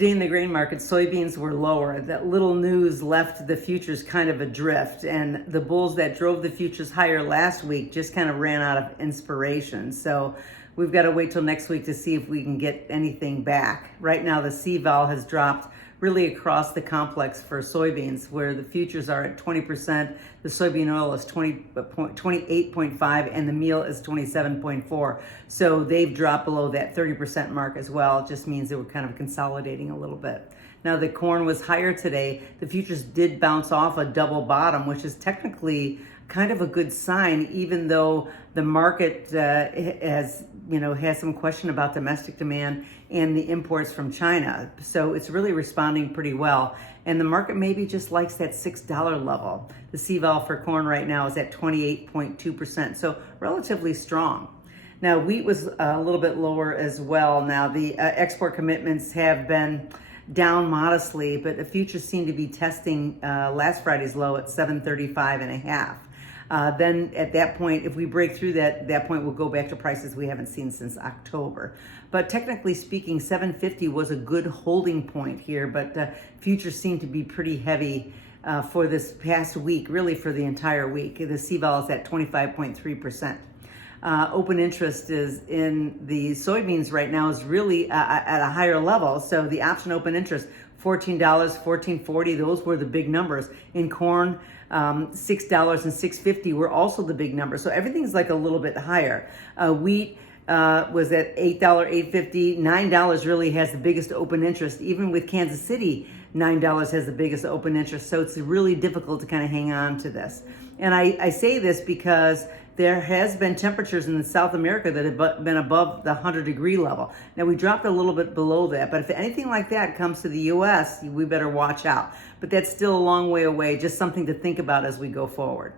Today in the grain market, soybeans were lower. That little news left the futures kind of adrift, and the bulls that drove the futures higher last week just kind of ran out of inspiration. So we've got to wait till next week to see if we can get anything back. Right now, the CVOL has dropped really across the complex for soybeans, where the futures are at 20%, the soybean oil is 28.5, and the meal is 27.4. So they've dropped below that 30% mark as well. It just means that we're kind of consolidating a little bit. Now the corn was higher today. The futures did bounce off a double bottom, which is technically kind of a good sign, even though the market has some question about domestic demand and the imports from China. So it's really responding pretty well. And the market maybe just likes that $6 level. The CVOL for corn right now is at 28.2%, so relatively strong. Now wheat was a little bit lower as well. Now the export commitments have been down modestly, but the futures seem to be testing last Friday's low at 735.5. Then at that point, if we break through that point, we'll go back to prices we haven't seen since October. But technically speaking, 750 was a good holding point here, but futures seem to be pretty heavy for this past week, really for the entire week. The CVOL is at 25.3%. Open interest is in the soybeans right now is really at a higher level. So the option open interest, $14, $14.40, those were the big numbers. In corn, $6 and $6.50 were also the big numbers. So everything's like a little bit higher. Wheat was at $8, $8.50. $9 really has the biggest open interest. Even with Kansas City, $9 has the biggest open interest. So it's really difficult to kind of hang on to this. And I say this because there has been temperatures in South America that have been above the 100-degree level. Now, we dropped a little bit below that, but if anything like that comes to the U.S., we better watch out. But that's still a long way away, just something to think about as we go forward.